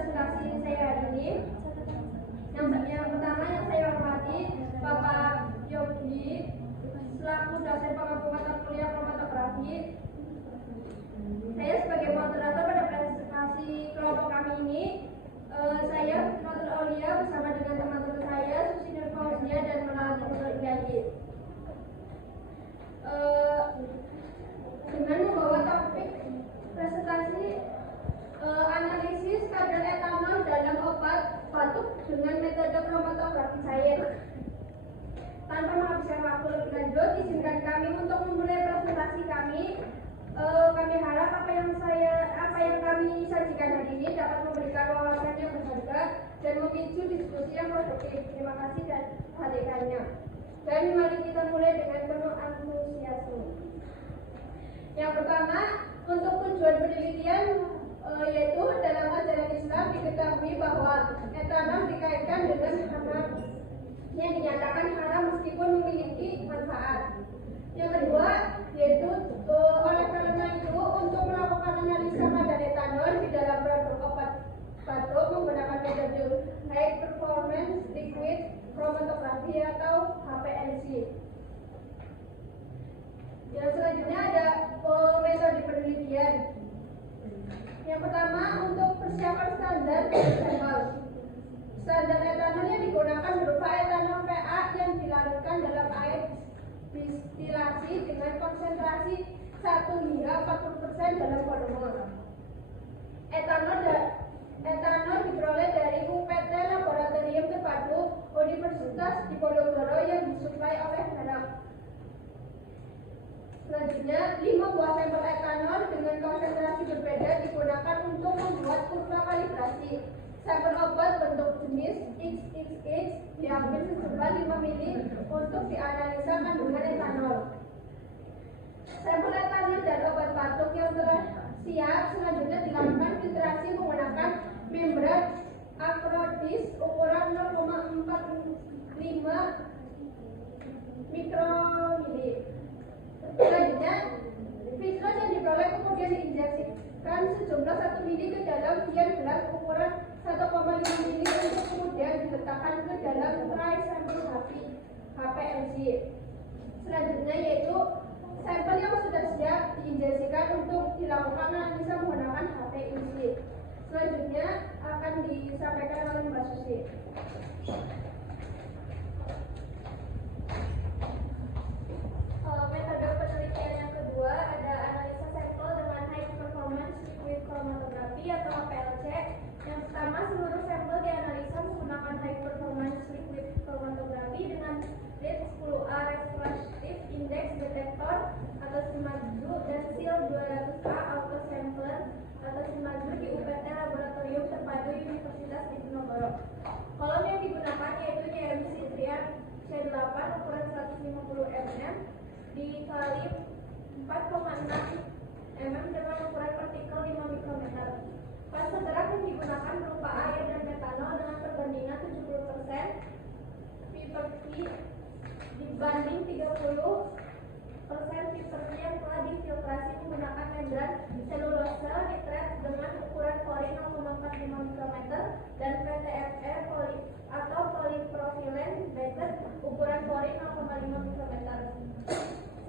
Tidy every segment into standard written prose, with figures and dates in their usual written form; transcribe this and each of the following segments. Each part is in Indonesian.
presentasi saya hari ini. Yang pertama yang saya hormati Bapak Yogi selaku dosen pengampu mata kuliah kromatografi. Saya sebagai moderator pada presentasi kelompok kami ini. Saya Notul Aulia bersama dengan teman-teman saya Susi Nurfauzia dan Melati Nurul Ilahi. Dengan membawa topik presentasi analisis kadar etanol dalam obat batuk dengan metode kromatografi cair. Tanpa menghabiskan waktu lebih lanjut, izinkan kami untuk memulai presentasi kami. Kami harap apa yang kami sajikan hari ini dapat memberikan wawasan yang berharga dan memicu diskusi yang produktif. Terima kasih dan perhatiannya. Dan mari kita mulai dengan penuh antusiasme. Yang pertama, untuk tujuan penelitian yaitu dalam ajaran Islam diketahui bahwa etanol dikaitkan dengan haram yang dinyatakan haram meskipun memiliki manfaat. Yang kedua, yaitu oleh karena itu untuk melakukan analisa kadar etanol di dalam produk obat batuk menggunakan metode High Performance Liquid Chromatography atau HPLC. Yang selanjutnya ada metode penelitian. Yang pertama, untuk persiapan standar sampel. Standar etanol yang digunakan berupa etanol PA yang dilarutkan dalam air distilasi dengan konsentrasi 1 hingga 40% dalam volume. Etanol diperoleh dari UPT Laboratorium Terpadu Universitas Diponegoro yang disuplai oleh Harap. Selanjutnya, 5 buah sampel etanol dengan konsentrasi berbeda digunakan untuk membuat kurva kalibrasi. Sampel obat bentuk jenis XXX diambil sejumlah 5 mili untuk dianalisa kandungan etanol. Sampel etanol dan obat batuk yang telah siap selanjutnya dilakukan filtrasi menggunakan membran Acrodis ukuran 0,45 mikromili. Selanjutnya, filters yang diperoleh kemudian diinjeksikan sejumlah 1 mili ke dalam pion gelas ukuran 1,5 mili untuk kemudian diletakkan ke dalam tray sampel HPLC. Selanjutnya yaitu sampel yang sudah siap diinjeksikan untuk dilakukan analisa menggunakan HPLC. Selanjutnya akan disampaikan oleh Mbak Susi. Metode penelitian yang kedua ada analisa sampel dengan High Performance Liquid Chromatography atau HPLC. Yang pertama, seluruh sampel dianalisa menggunakan High Performance Liquid Chromatography dengan rate 10A Refractive Index Detector atau SIMADZU dan SEAL 200A Auto Sampler atau SIMADZU di UPT Laboratorium Terpadu Universitas Diponegoro. Kolom yang digunakan yaitu YMC Trian C8 ukuran 150 mm dikali 4,6 mm dengan ukuran partikel 5 mikrometer. Fase gerak yang digunakan berupa air dan metanol dengan perbandingan 70% P/P dibanding 30% P/P yang telah difiltrasi menggunakan membran selulose nitrat dengan ukuran porin 0,45 mikrometer dan PTFE atau polypropylene beaded ukuran porin 0,5 mikrometer.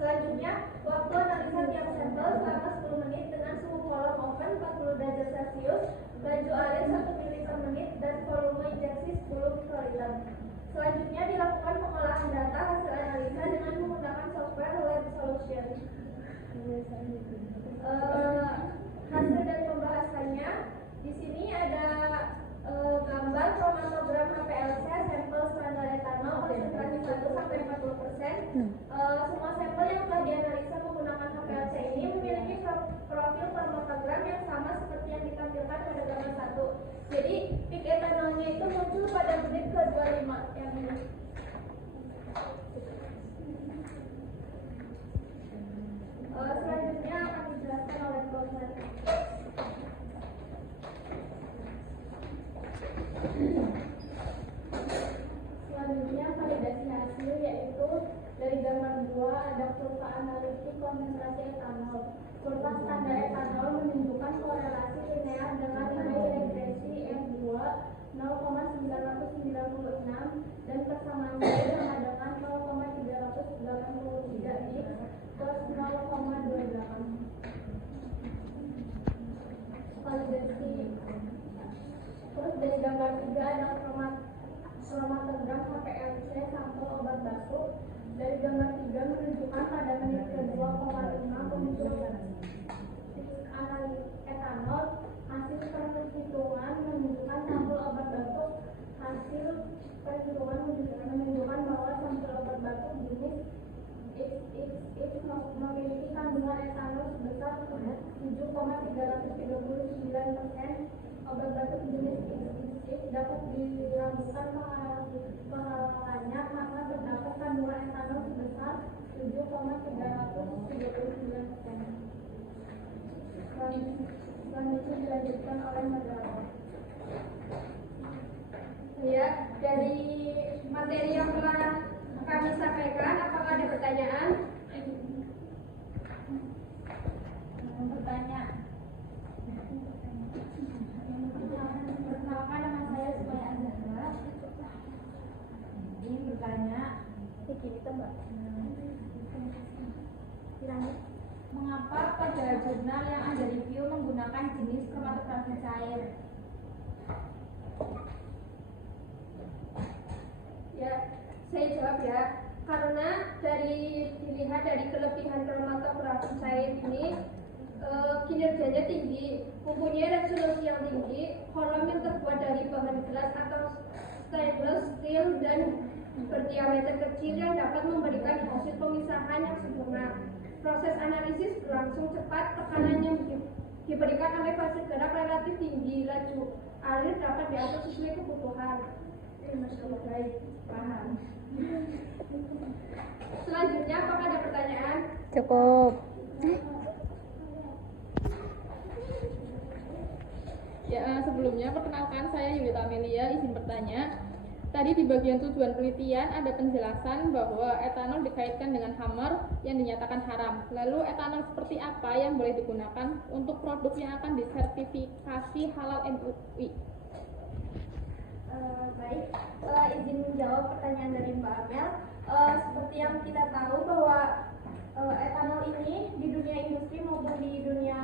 Selanjutnya, waktu analisa tiap sampel selama 10 menit dengan suhu kolom oven 40 derajat Celcius, laju air 1 ml per menit, dan volume injeksi 10 mikroliter. Selanjutnya dilakukan pengolahan data hasil analisa dengan menggunakan software Lab Solution. Hasil dan pembahasannya di sini ada gambar kromatogram HPLC sampel standar etanol konsentrasi 1-40%. Semua sampel yang telah dianalisa menggunakan HPLC ini memiliki profil kromatogram yang sama seperti yang ditampilkan pada gambar 1. Jadi peak etanolnya itu muncul pada menit ke-25 yang ini. Selanjutnya akan dijelaskan oleh Prof. Selanjutnya validasi hasil yaitu dari gambar 2 ada kurva analitik konsentrasi etanol. Kurva standar etanol menunjukkan korelasi linear dengan nilai regresi X plus 0,28. Validensi. Terus dari gambar 3 ada kromatogram HPLC sampel obat batuk. Dari gambar 3 menunjukkan pada menit ke-2,5 muncul analisis etanol. Hasil perhitungan menunjukkan sampel obat batuk. Hasil perhitungan menunjukkan bahwa sampel obat batuk jenis XXX memiliki kandungan etanol sebesar 7,339%. Obat batuk jenis XXX dapat diragukan kehalalannya karena terdapat kandungan etanol sebesar 7,339%. Selanjutnya dilanjutkan oleh moderator. Ya, dari materi yang telah kami sampaikan, apakah ada pertanyaan? Bertanya. Perkenalkan nama saya Sumaya Azhara. Ingin bertanya. Mengapa pada jurnal yang Anda review menggunakan jenis kromatografi cair? Ya, saya jawab ya. Karena dilihat dari kelebihan kromatografi cair ini, kinerjanya tinggi, mempunyai resolusi yang tinggi, kolom yang terbuat dari bahan gelas atau stainless steel dan berdiameter kecil yang dapat memberikan hasil pemisahan yang sempurna. Proses analisis berlangsung cepat, tekanan yang diberikan oleh fase gerak relatif tinggi, laju alir dapat diatur sesuai kebutuhan. Baik, paham. Selanjutnya, apakah ada pertanyaan? Cukup. Ya, sebelumnya perkenalkan saya Yulita Amelia, izin bertanya. Tadi di bagian tujuan penelitian ada penjelasan bahwa etanol dikaitkan dengan hammer yang dinyatakan haram. Lalu etanol seperti apa yang boleh digunakan untuk produk yang akan disertifikasi halal MUI? Baik, izin menjawab pertanyaan dari Mbak Amel. Seperti yang kita tahu bahwa etanol ini di dunia industri maupun di dunia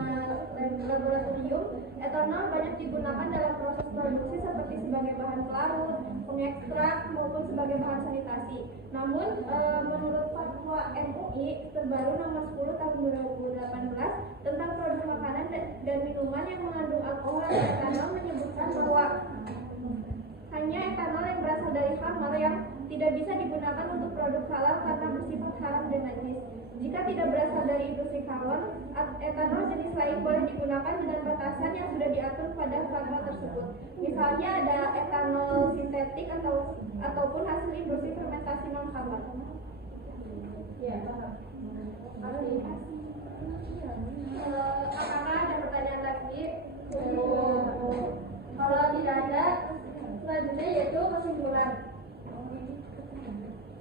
laboratorium, etanol banyak digunakan dalam proses produksi seperti sebagai bahan pelarut, pengekstrak maupun sebagai bahan sanitasi. Namun, menurut fatwa MUI terbaru nomor 10 tahun 2018 tentang produk makanan dan minuman yang mengandung alkohol atau etanol menyebutkan bahwa hanya etanol yang berasal dari hammer yang tidak bisa digunakan untuk produk halal karena bersifat haram dan najis. Jika tidak berasal dari industri hammer, etanol jenis lain boleh digunakan dengan batasan yang sudah diatur pada fatwa tersebut. Misalnya ada etanol sintetik ataupun hasil industri fermentasi non hammer. Ya. Apakah ada pertanyaan lagi? Kalau tidak ada, selanjutnya yaitu kesimpulan.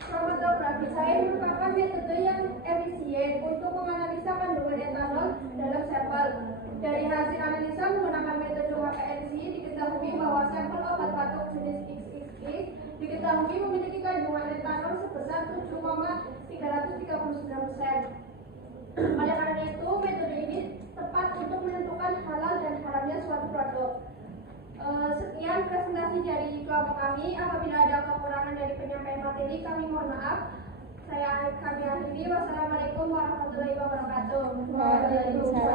Kromatografi cair merupakan metode yang efisien untuk menganalisa kandungan etanol dalam sampel. Dari hasil analisa menggunakan metode HPLC diketahui bahwa sampel obat batuk jenis XXX diketahui memiliki kandungan etanol sebesar 7,339%. Oleh karena itu, metode ini tepat untuk menentukan halal dan haramnya suatu produk. Sekian presentasi dari kelompok kami. Apabila ada kekurangan dari penyampaian materi, kami mohon maaf. Kami akhiri. Wassalamualaikum warahmatullahi wabarakatuh. Waalaikumsalam.